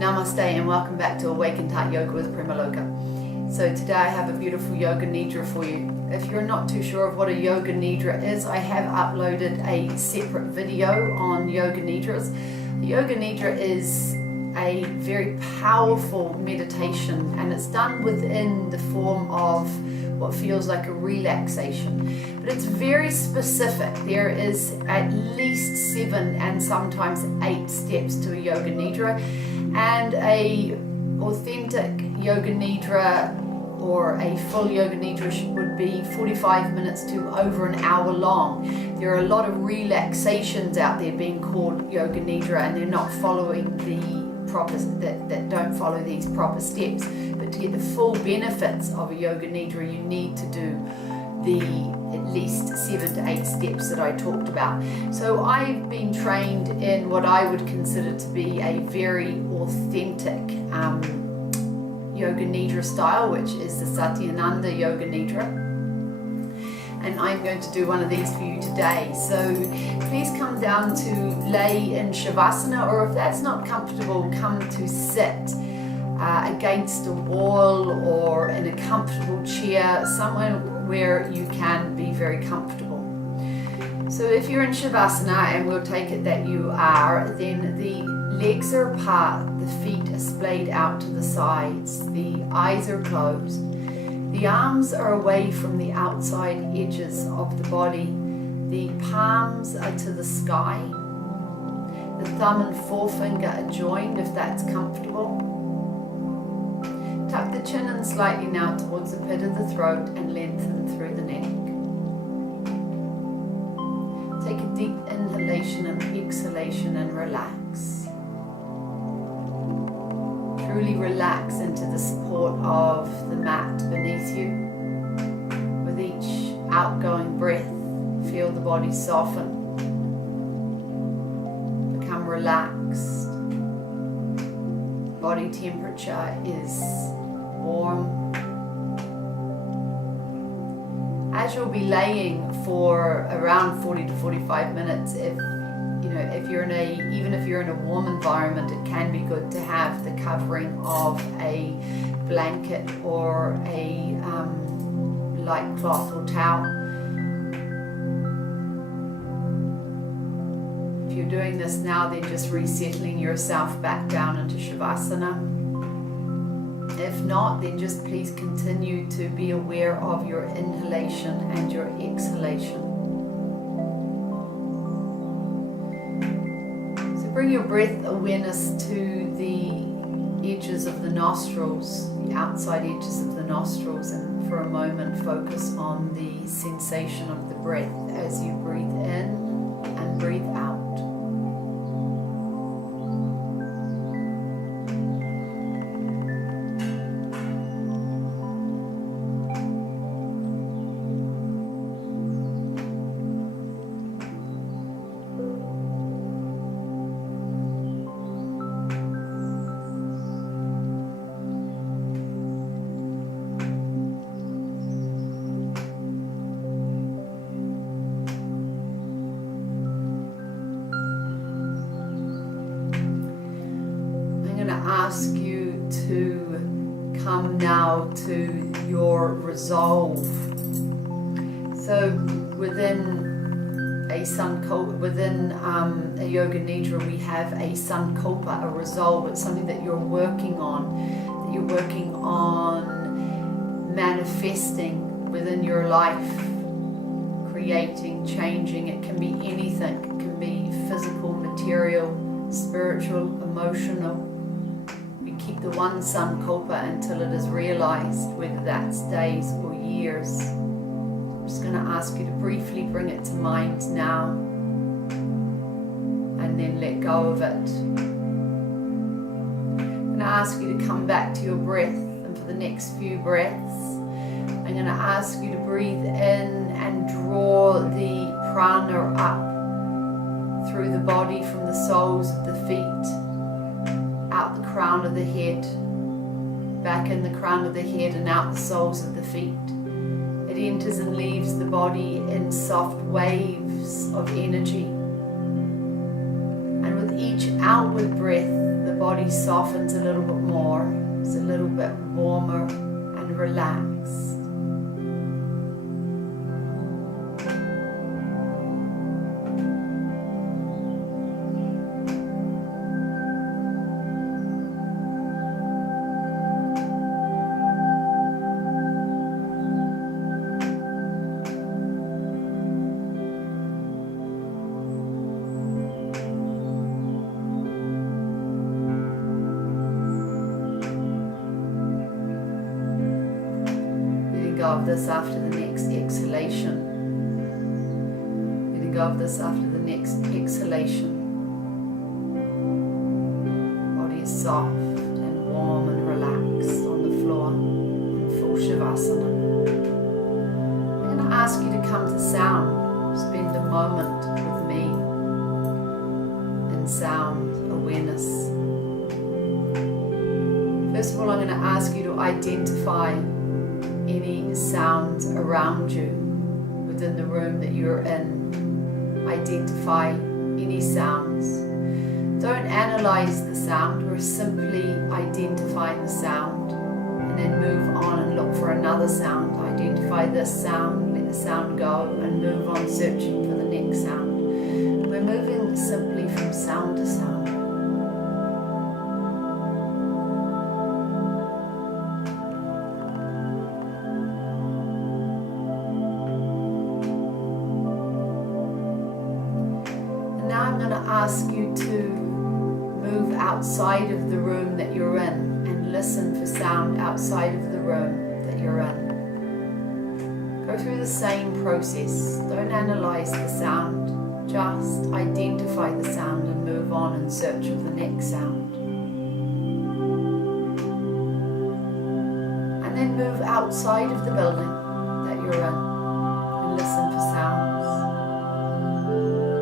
Namaste and welcome back to Awakened Heart Yoga with Premaloka. So today I have a beautiful Yoga Nidra for you. If you're not too sure of what a Yoga Nidra is, I have uploaded a separate video on Yoga Nidras. Yoga Nidra is a very powerful meditation and it's done within the form of what feels like a relaxation, but it's very specific. There is at least 7 and sometimes 8 steps to a Yoga Nidra, and a authentic Yoga Nidra or a full Yoga Nidra would be 45 minutes to over an hour long. There are a lot of relaxations out there being called Yoga Nidra and they're not following the proper, that don't follow these proper steps. But to get the full benefits of a Yoga Nidra, you need to do the at least 7 to 8 steps that I talked about. So I've been trained in what I would consider to be a very authentic Yoga Nidra style, which is the Satyananda Yoga Nidra. And I'm going to do one of these for you today. So please come down to lay in Shavasana, or if that's not comfortable, come to sit against a wall or in a comfortable chair, somewhere where you can be very comfortable. So if you're in Shavasana, and we'll take it that you are, then the legs are apart, the feet are splayed out to the sides, the eyes are closed. The arms are away from the outside edges of the body. The palms are to the sky. The thumb and forefinger are joined if that's comfortable. Tuck the chin in slightly now towards the pit of the throat and lengthen through the neck. Take a deep inhalation and exhalation and relax. Truly relax into the support of the mat beneath you. With each outgoing breath, feel the body soften, become relaxed. Body temperature is warm. As you'll be laying for around 40 to 45 minutes, if you're even if you're in a warm environment, it can be good to have the covering of a blanket or a light cloth or towel. If you're doing this now, then just resettling yourself back down into Shavasana. If not, then just please continue to be aware of your inhalation and your exhalation. Bring your breath awareness to the edges of the nostrils, the outside edges of the nostrils, and for a moment focus on the sensation of the breath as you breathe in and breathe out. Ask you to come now to your resolve. So within a Yoga Nidra, we have a sankalpa, a resolve. It's something that you're working on, manifesting within your life, creating, changing. It can be anything. It can be physical, material, spiritual, emotional. Keep the one sankalpa until it is realized, whether that's days or years. I'm just going to ask you to briefly bring it to mind now and then let go of it. I'm going to ask you to come back to your breath, and for the next few breaths I'm going to ask you to breathe in and draw the prana up through the body from the soles of the feet, out the crown of the head, back in the crown of the head and out the soles of the feet. It enters and leaves the body in soft waves of energy. And with each outward breath, the body body softens a little bit more. It's a little bit warmer and relaxed. Of this after the next exhalation. Letting go of this after the next exhalation. Body is soft and warm and relaxed on the floor in full Shavasana. I'm going to ask you to come to sound. Spend a moment with me in sound awareness. First of all, I'm going to ask you to identify any sounds around you within the room that you're in. Identify any sounds. Don't analyze the sound. We're simply identifying the sound and then move on and look for another sound. Identify this sound, let the sound go, and move on searching for the next sound. We're moving simply from sound to sound. Ask you to move outside of the room that you're in and listen for sound outside of the room that you're in. Go through the same process. Don't analyze the sound. Just identify the sound and move on in search of the next sound. And then move outside of the building that you're in and listen for sounds.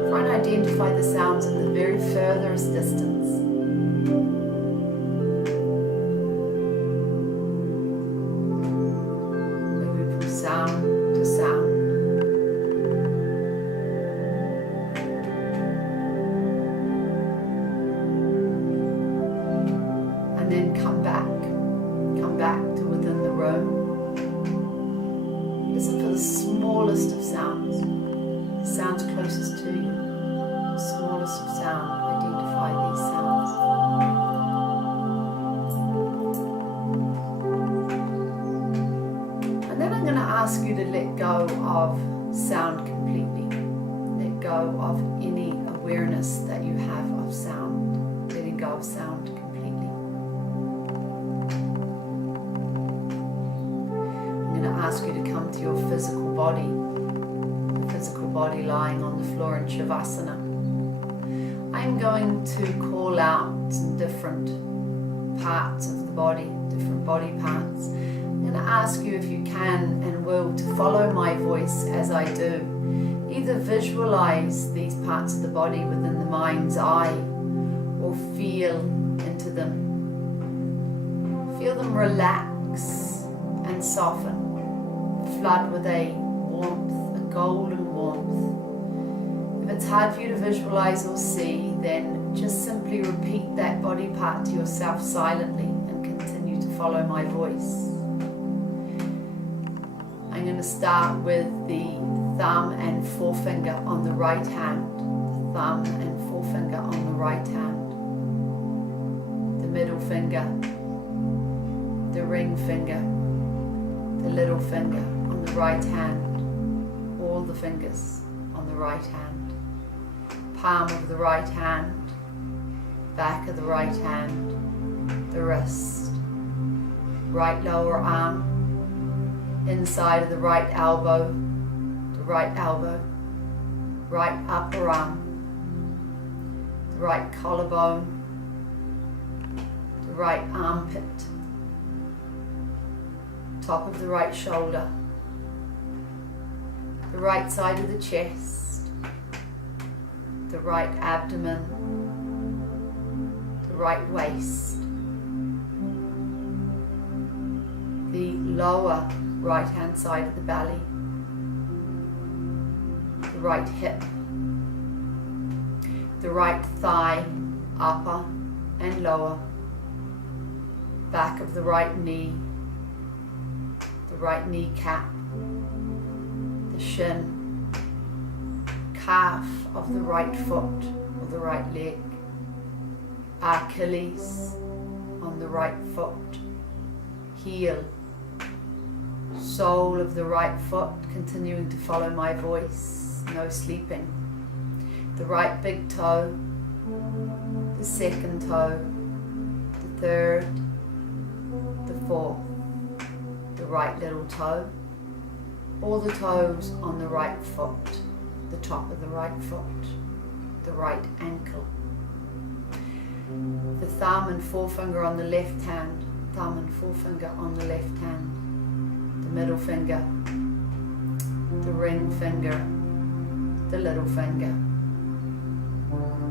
Try and identify the sounds in the very furthest distance. Moving from sound to sound. And then come back to within the room. Listen for the smallest of sounds, the sounds closest to you. Smallest of sound, identify these sounds. And then I'm going to ask you to let go of sound completely. Let go of any awareness that you have of sound. Letting go of sound completely. I'm going to ask you to come to your physical body. The physical body lying on the floor in Shavasana. I'm going to call out some different parts of the body, different body parts. I'm going to ask you if you can and will to follow my voice as I do. Either visualize these parts of the body within the mind's eye or feel into them. Feel them relax and soften, flood with a warmth, a golden warmth. If it's hard for you to visualize or see, then just simply repeat that body part to yourself silently and continue to follow my voice. I'm going to start with the thumb and forefinger on the right hand. The thumb and forefinger on the right hand. The middle finger. The ring finger. The little finger on the right hand. All the fingers on the right hand. Palm of the right hand, back of the right hand, the wrist, right lower arm, inside of the right elbow, right upper arm, the right collarbone, the right armpit, top of the right shoulder, the right side of the chest, the right abdomen, the right waist, the lower right hand side of the belly, the right hip, the right thigh, upper, and lower. Back of the right knee, the right kneecap, the shin, calf of the right foot or the right leg, Achilles on the right foot, heel, sole of the right foot, continuing to follow my voice, no sleeping. The right big toe, the second toe, the third, the fourth, the right little toe, all the toes on the right foot, the top of the right foot, the right ankle. The thumb and forefinger on the left hand, thumb and forefinger on the left hand, the middle finger, the ring finger, the little finger,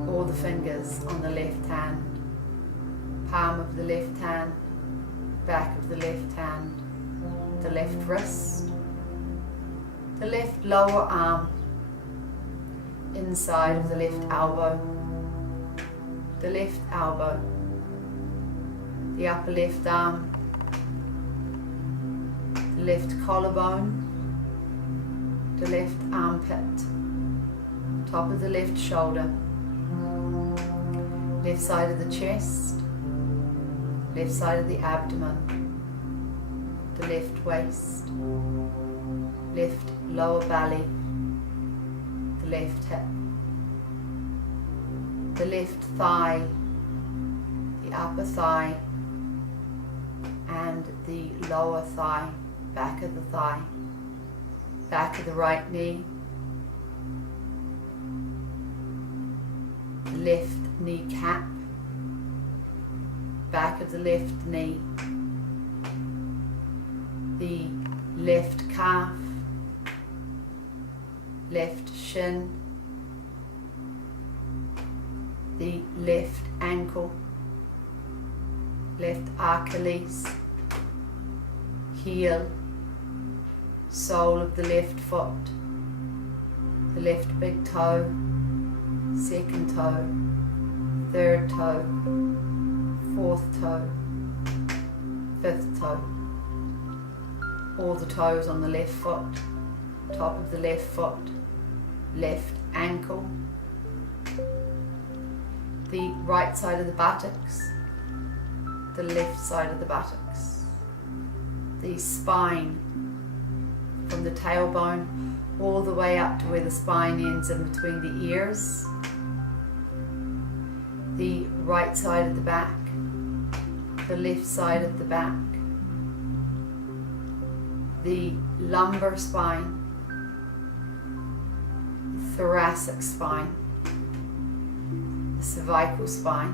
all the fingers on the left hand, palm of the left hand, back of the left hand, the left wrist, the left lower arm, inside of the left elbow, the left elbow, the upper left arm, the left collarbone, the left armpit, top of the left shoulder, left side of the chest, left side of the abdomen, the left waist, left lower belly, the left hip, the left thigh, the upper thigh, and the lower thigh, back of the thigh, back of the right knee, the left kneecap, back of the left knee, the left calf, left shin, the left ankle, left Achilles, heel, sole of the left foot, the left big toe, second toe, third toe, fourth toe, fifth toe, all the toes on the left foot, top of the left foot, left ankle, the right side of the buttocks, the left side of the buttocks, the spine from the tailbone all the way up to where the spine ends in between the ears, the right side of the back, the left side of the back, the lumbar spine, the thoracic spine, the cervical spine,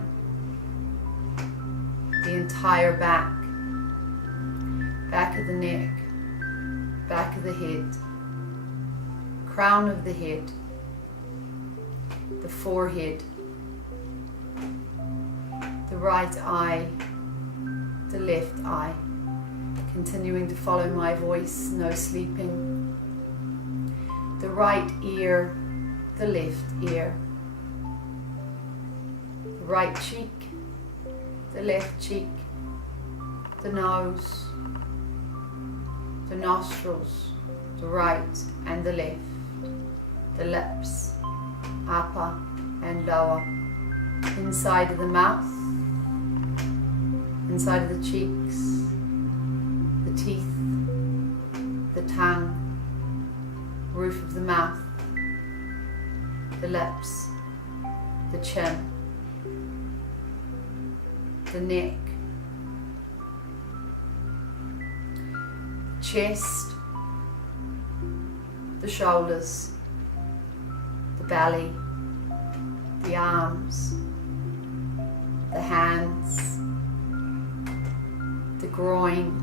the entire back, back of the neck, back of the head, crown of the head, the forehead, the right eye, the left eye, continuing to follow my voice, no sleeping, the right ear, the left ear, the right cheek, the left cheek, the nose, the nostrils, the right and the left, the lips, upper and lower, inside of the mouth, inside of the cheeks, the teeth, the tongue, roof of the mouth, the lips, the chin, the neck, chest, the shoulders, the belly, the arms, the hands, the groin,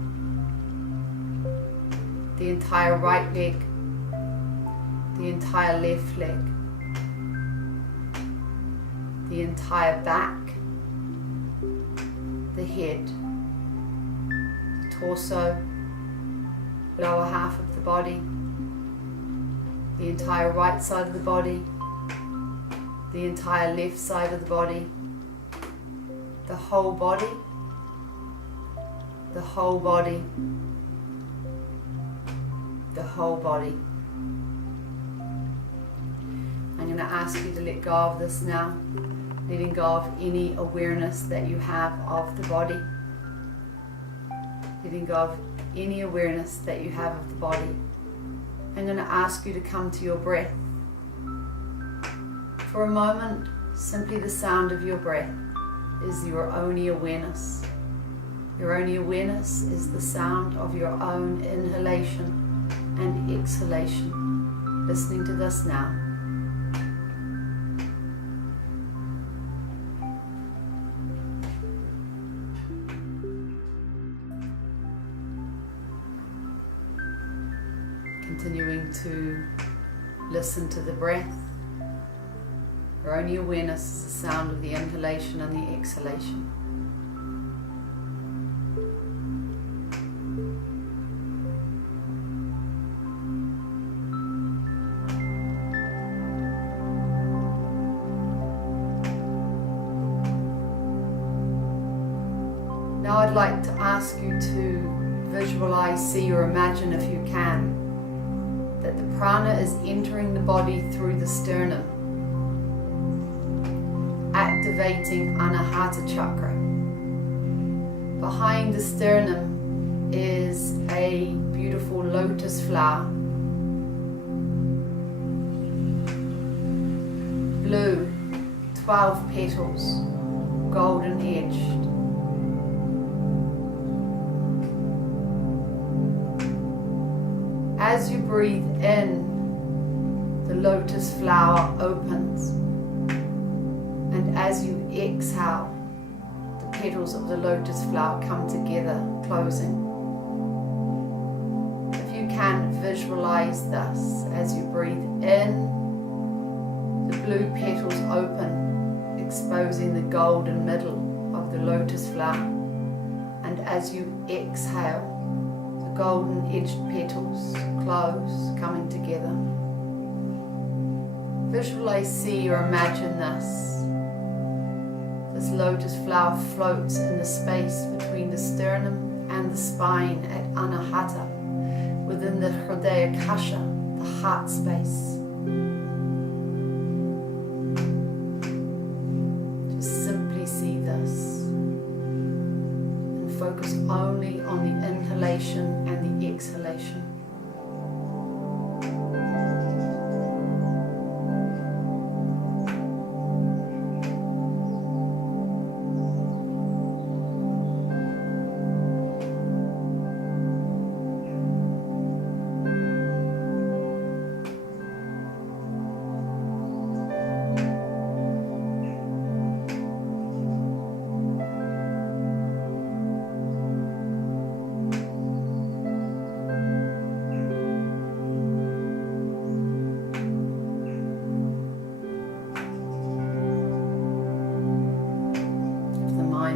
the entire right leg, the entire left leg, the entire back, the head, the torso, lower half of the body, the entire right side of the body, the entire left side of the body, the whole body, the whole body, the whole body. I'm going to ask you to let go of this now, letting go of any awareness that you have of the body, letting go of any awareness that you have of the body. I'm going to ask you to come to your breath. For a moment, simply the sound of your breath is your only awareness. Your only awareness is the sound of your own inhalation and exhalation. Listening to this now. Continuing to listen to the breath. Your only awareness is the sound of the inhalation and the exhalation. Now I'd like to ask you to visualize, see or imagine if you can, that the prana is entering the body through the sternum, activating Anahata chakra. Behind the sternum is a beautiful lotus flower, blue, 12 petals, golden edged. As you breathe in, the lotus flower opens, and as you exhale, the petals of the lotus flower come together, closing. If you can, visualize this. As you breathe in, the blue petals open, exposing the golden middle of the lotus flower, and as you exhale, golden edged petals close, coming together. Visualize, see or imagine this. This lotus flower floats in the space between the sternum and the spine at Anahata, within the Hridaya akasha, the heart space. Just simply see this and focus only on the inhalation and the exhalation.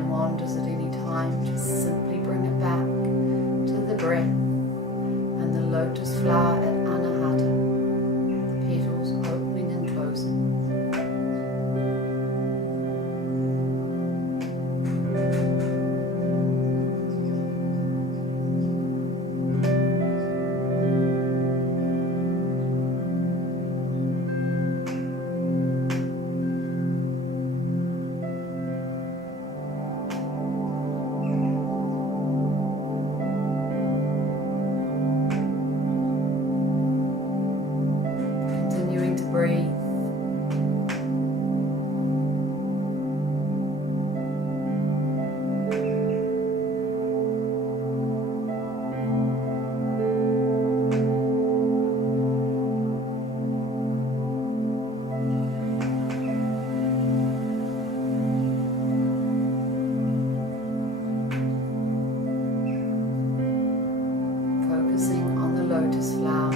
Wanders at any time, just simply bring it back to the breath and the lotus flower at Anahata, the petals opening and closing. Breathe. Focusing on the lotus flower.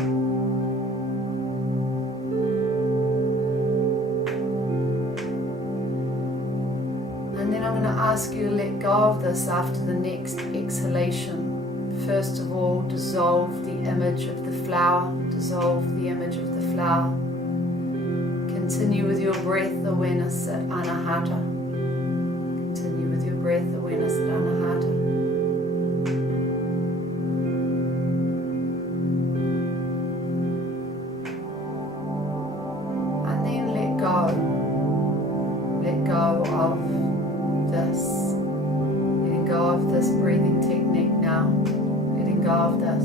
Ask you to let go of this after the next exhalation. First of all, dissolve the image of the flower. Dissolve the image of the flower. Continue with your breath awareness at Anahata. Continue with your breath awareness at Anahata. And then let go. Let go of this. Letting go of this breathing technique now. Letting go of this.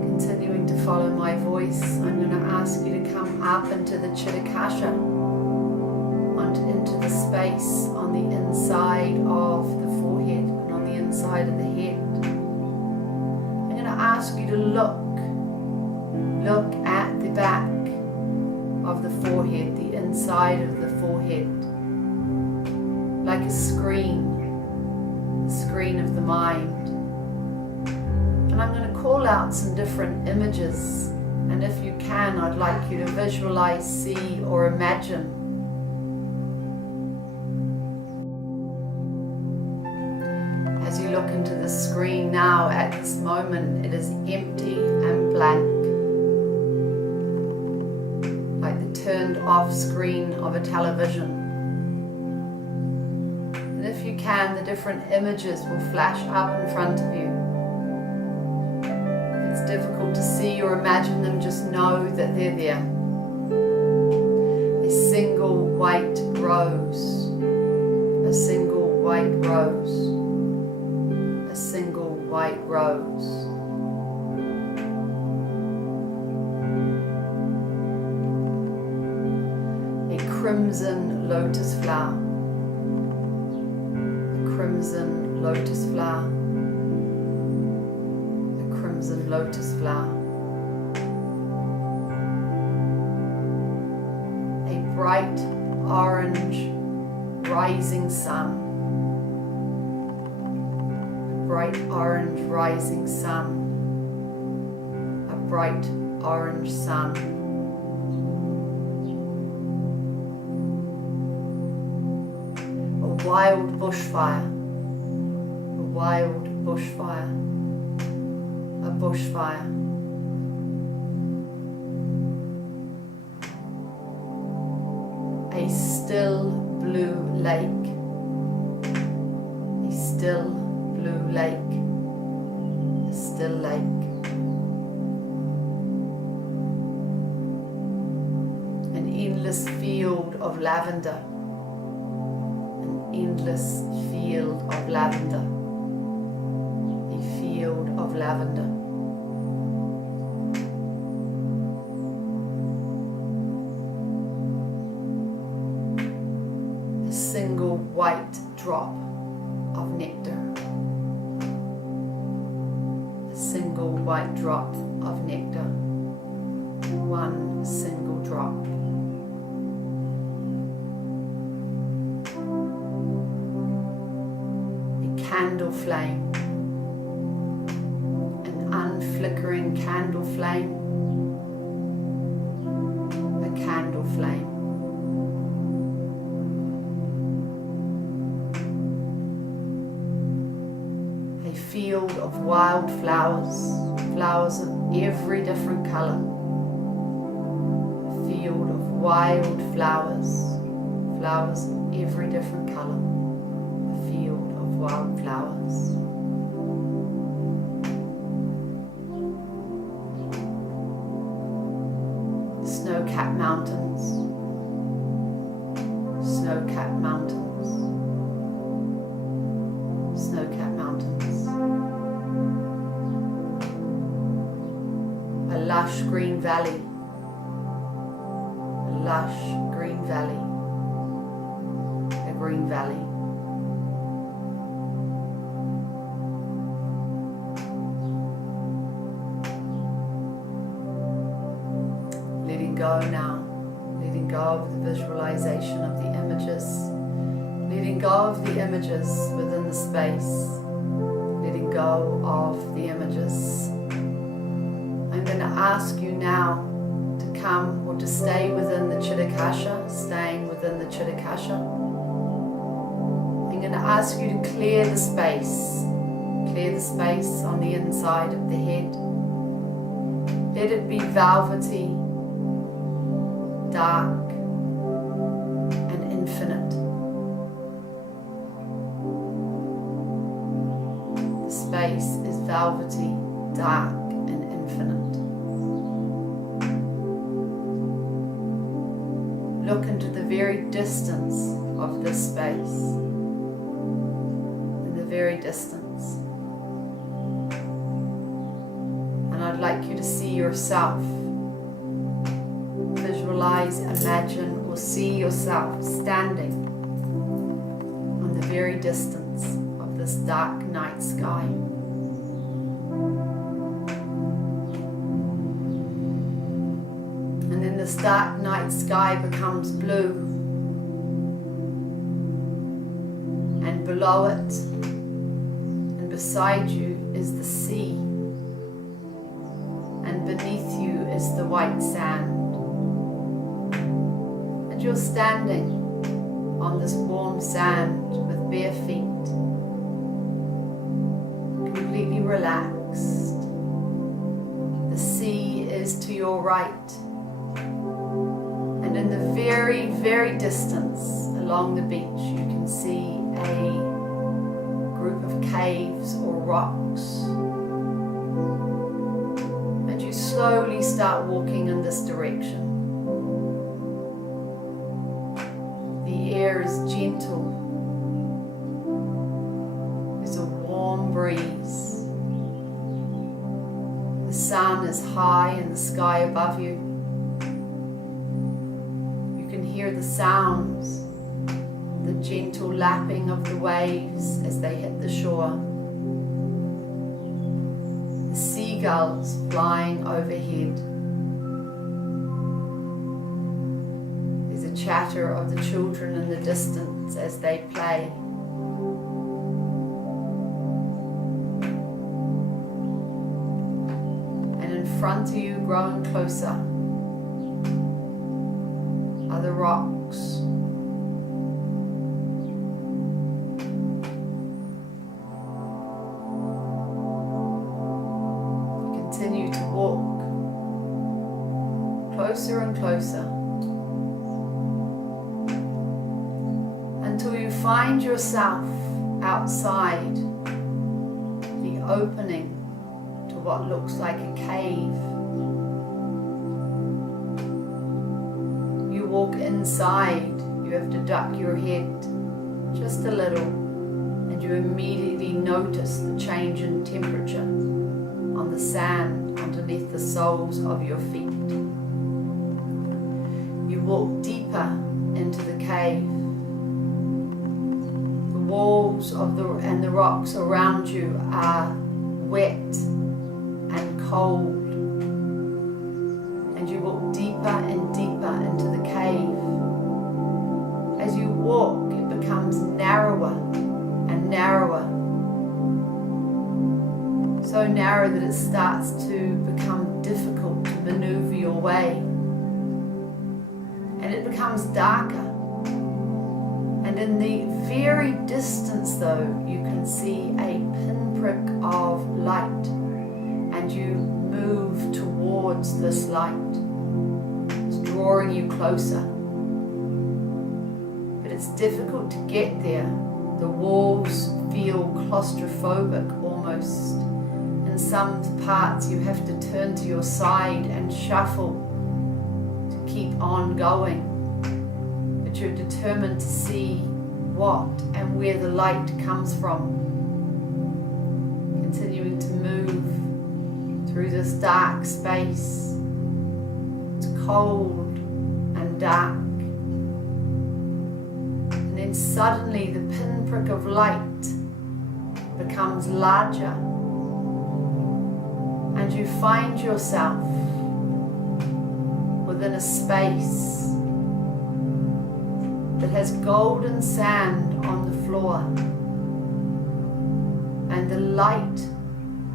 Continuing to follow my voice, I'm going to ask you to come up into the Chit akasha, into the space on the inside of the forehead and on the inside of the head. I'm going to ask you to look at the back of the forehead, the inside of the forehead, like a screen of the mind. And I'm going to call out some different images, and if you can, I'd like you to visualize, see, or imagine as you look into the screen now. At this moment, it is empty and blank, like the turned off screen of a television. And if you can, the different images will flash up in front of you. It's difficult to see or imagine them, just know that they're there. A single white rose, a single white rose, a single white rose. A crimson lotus flower, a crimson lotus flower, crimson lotus flower. A bright orange rising sun. A bright orange rising sun. A bright orange sun. A wild bushfire. A wild bushfire. A bushfire. A still blue lake. A still blue lake. A still lake. An endless field of lavender. An endless field of lavender. A field of lavender. Single white drop of nectar. A single white drop of nectar. One single drop. A candle flame. An unflickering candle flame. A candle flame. Field of wild flowers, flowers of every different color. A field of wild flowers, flowers of every different color. A field of wild flowers. Snow-capped mountains, snow-capped mountains, snow-capped mountains. A lush green valley, a lush green valley, a green valley. Letting go now, letting go of the visualization of the images, letting go of the images within the space, letting go of the images. I'm going to ask you now to come or to stay within the Chit akasha, staying within the Chit akasha. I'm going to ask you to clear the space on the inside of the head. Let it be velvety, dark, and infinite. space is velvety, dark, and infinite. Look into the very distance of this space, in the very distance. And I'd like you to see yourself. Visualize, imagine, or see yourself standing on the very distance of this dark night sky. And then this dark night sky becomes blue, and below it and beside you is the sea, and beneath you is the white sand. You're standing on this warm sand with bare feet, completely relaxed. The sea is to your right, and in the very, very distance along the beach you can see a group of caves or rocks. And you slowly start walking in this direction. The air is gentle. There's a warm breeze. The sun is high in the sky above you. You can hear the sounds, the gentle lapping of the waves as they hit the shore. The seagulls flying overhead. Chatter of the children in the distance as they play. And in front of you, growing closer, are the rocks. You continue to walk closer and closer, until you find yourself outside the opening to what looks like a cave. You walk inside, you have to duck your head just a little, and you immediately notice the change in temperature on the sand underneath the soles of your feet. You walk deeper into the cave. Walls and the rocks around you are wet and cold, and you walk deeper and deeper into the cave. As you walk, it becomes narrower and narrower, so narrow that it starts to become difficult to maneuver your way, and it becomes darker. And in the very distance, though, you can see a pinprick of light, and you move towards this light. It's drawing you closer. But it's difficult to get there. The walls feel claustrophobic almost. In some parts, you have to turn to your side and shuffle to keep on going. You're determined to see what and where the light comes from. Continuing to move through this dark space. It's cold and dark. And then suddenly the pinprick of light becomes larger. And you find yourself within a space that has golden sand on the floor, and the light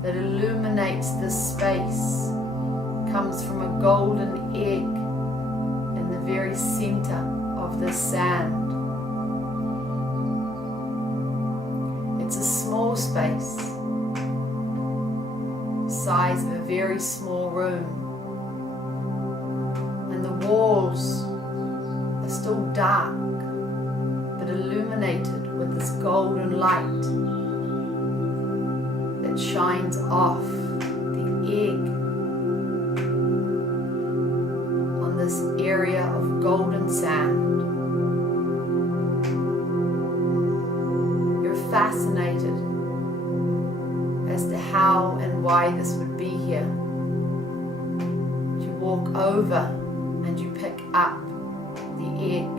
that illuminates this space comes from a golden egg in the very center of this sand. It's a small space, the size of a very small room, and the walls are still dark, illuminated with this golden light. that shines off the egg on this area of golden sand. You're fascinated as to how and why this would be here. You walk over and you pick up the egg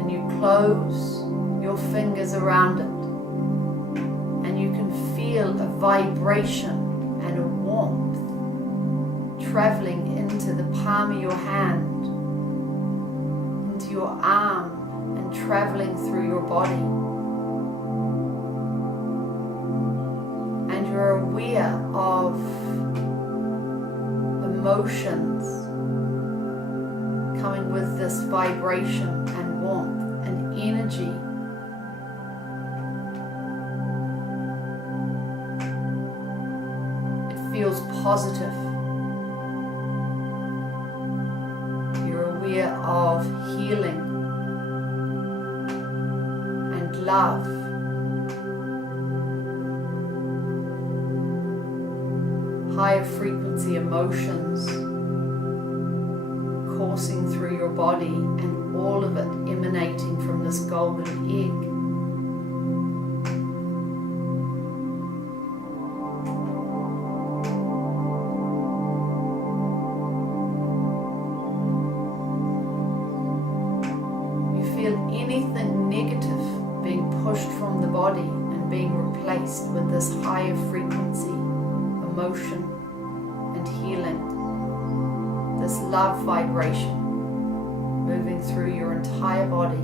and you close your fingers around it, and you can feel a vibration and a warmth traveling into the palm of your hand, into your arm, and traveling through your body. And you're aware of emotions coming with this vibration and warmth and energy. It feels positive. You're aware of healing and love. Higher frequency emotions coursing through your body, and all of it emanating from this golden egg. You feel anything negative being pushed from the body and being replaced with this higher frequency emotion and healing. This love vibration moving through your entire body.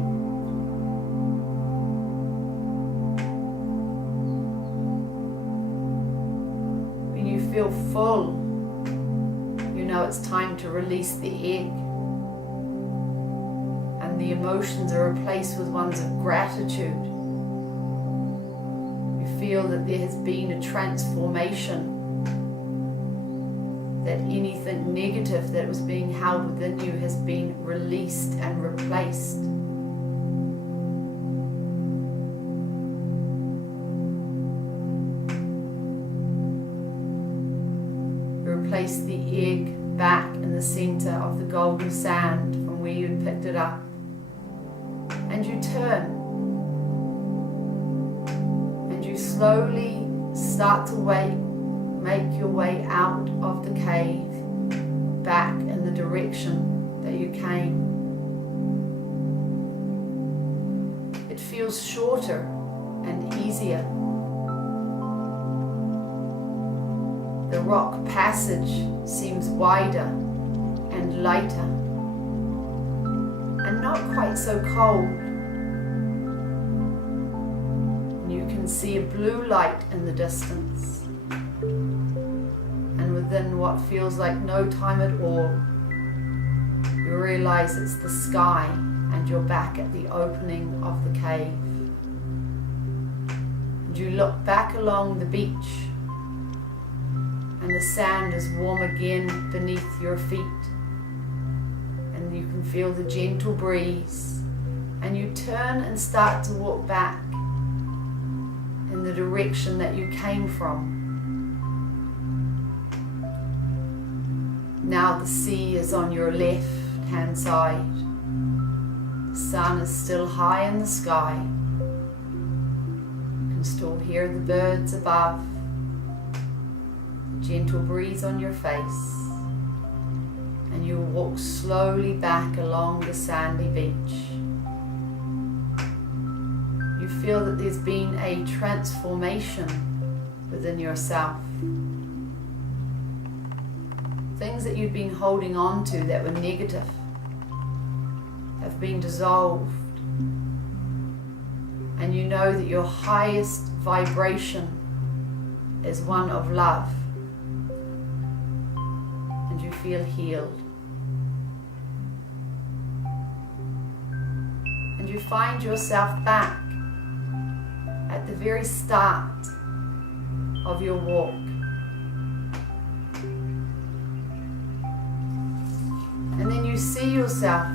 When you feel full, you know it's time to release the egg, and the emotions are replaced with ones of gratitude. You feel that there has been a transformation, that anything negative that was being held within you has been released and replaced. You replace the egg back in the center of the golden sand from where you picked it up, and you turn and you slowly start to make your way out of the cave, back in the direction that you came. It feels shorter and easier. The rock passage seems wider and lighter, and not quite so cold. You can see a blue light in the distance. Within what feels like no time at all, you realize it's the sky, and you're back at the opening of the cave. And you look back along the beach, and the sand is warm again beneath your feet, and you can feel the gentle breeze, and you turn and start to walk back in the direction that you came from. Now the sea is on your left-hand side. The sun is still high in the sky. You can still hear the birds above, the gentle breeze on your face, and you walk slowly back along the sandy beach. You feel that there's been a transformation within yourself. Things that you've been holding on to that were negative have been dissolved, and you know that your highest vibration is one of love, and you feel healed. And you find yourself back at the very start of your walk. And then you see yourself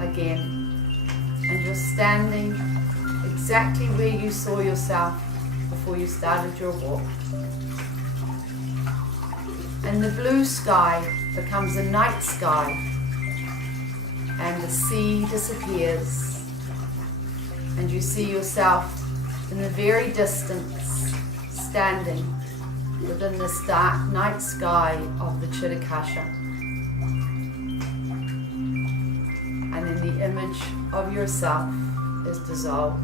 again, and you're standing exactly where you saw yourself before you started your walk. And the blue sky becomes a night sky, and the sea disappears, and you see yourself in the very distance, standing within this dark night sky of the Chit akasha. And then the image of yourself is dissolved.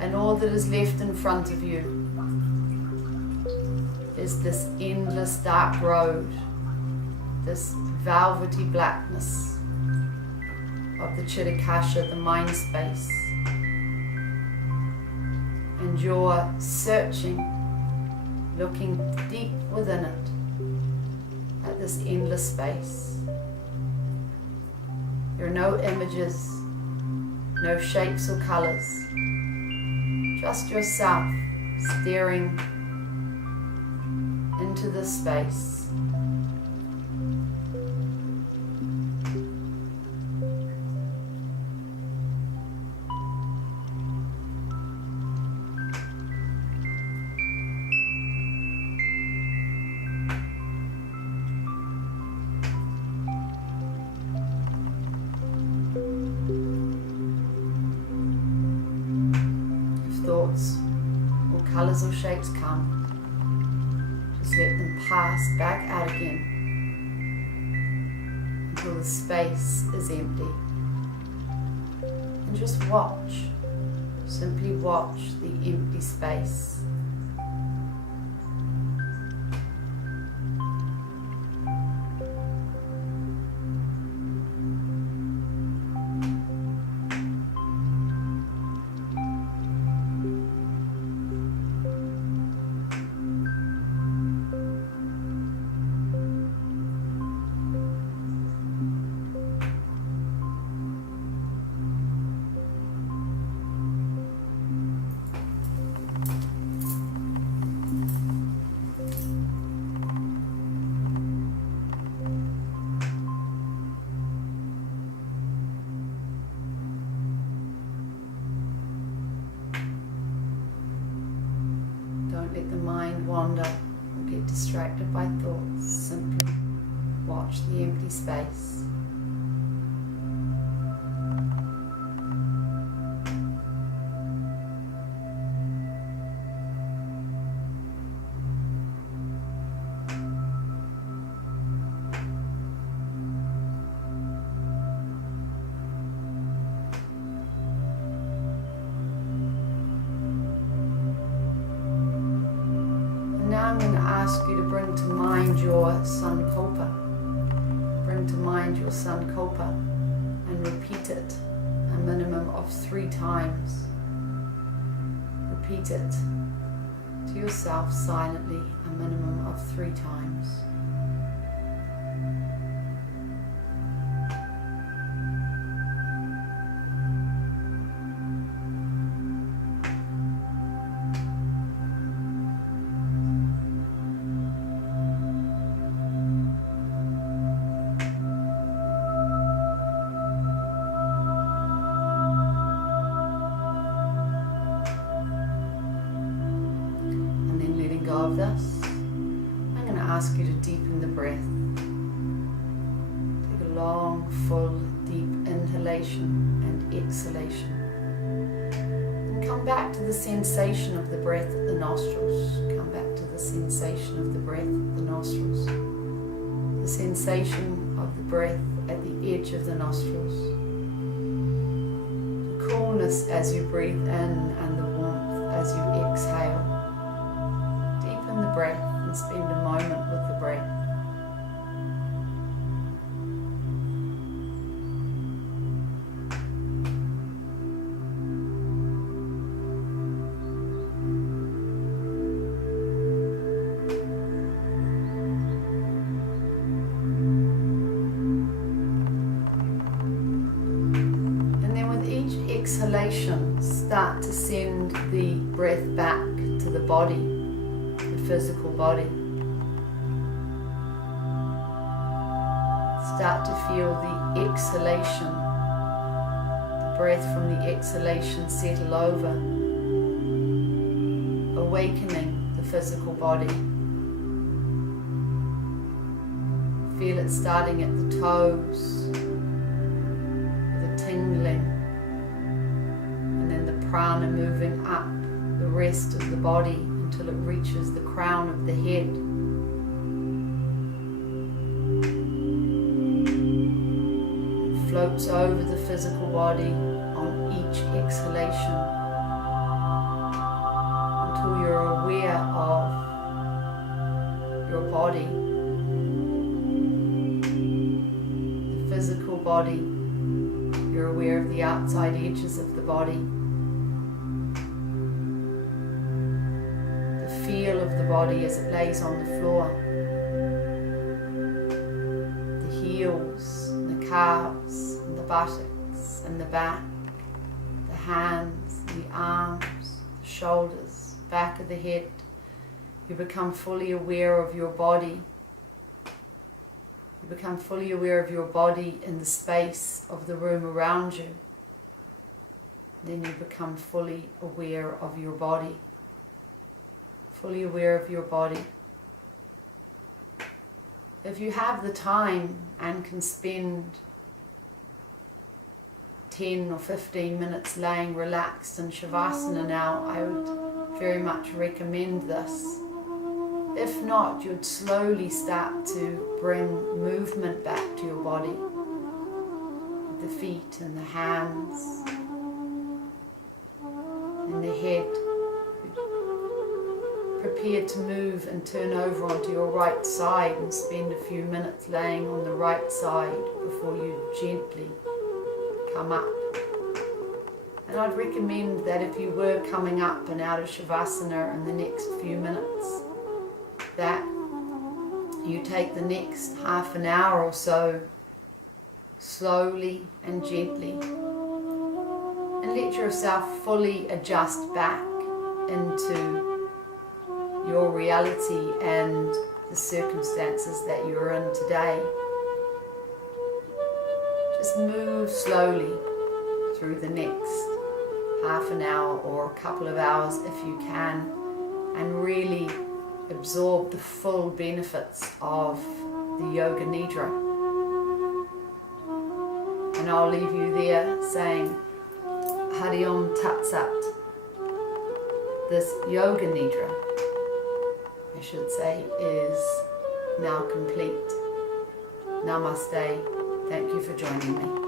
And all that is left in front of you is this endless dark road, this velvety blackness of the Chit akasha, the mind space. And you're searching, looking deep within it at this endless space. There are no images, no shapes or colors, just yourself staring into this space. Thoughts or colours or shapes come, just let them pass back out again until the space is empty. And just watch, simply watch the empty space. Don't let the mind wander or get distracted by thoughts. Simply watch the empty space. Now I'm going to ask you to bring to mind your sankalpa. Bring to mind your sankalpa and repeat it a minimum of 3 times. Repeat it to yourself silently a minimum of 3 times. Of this, I'm going to ask you to deepen the breath. Take a long, full, deep inhalation and exhalation. And come back to the sensation of the breath at the nostrils. Come back to the sensation of the breath at the nostrils. The sensation of the breath at the edge of the nostrils. The coolness as you breathe in and the warmth as you exhale. Deepen the breath and spend a moment with the breath. And then with each exhalation, start to send the breath back to the body. Physical body. Start to feel the exhalation, the breath from the exhalation settle over awakening the physical body. Feel it starting at the toes, with a tingling, and then the prana moving up the rest of the body until it reaches the crown of the head. It floats over the physical body on each exhalation until you're aware of your body, the physical body. You're aware of the outside edges of the body, the feel of the body as it lays on the floor, the heels, and the calves, and the buttocks, and the back, the hands, the arms, the shoulders, back of the head. You become fully aware of your body. You become fully aware of your body in the space of the room around you. Then you become fully aware of your body. Fully aware of your body. If you have the time and can spend 10 or 15 minutes laying relaxed in Shavasana now, I would very much recommend this. If not, you'd slowly start to bring movement back to your body, with the feet and the hands and the head. Prepare to move and turn over onto your right side and spend a few minutes laying on the right side before you gently come up. And I'd recommend that if you were coming up and out of Shavasana in the next few minutes, that you take the next half an hour or so slowly and gently and let yourself fully adjust back into your reality and the circumstances that you're in today. Just move slowly through the next half an hour or a couple of hours if you can, and really absorb the full benefits of the Yoga Nidra. And I'll leave you there saying Hari Om Tat Sat. This Yoga Nidra, I should say, is now complete. Namaste. Thank you for joining me.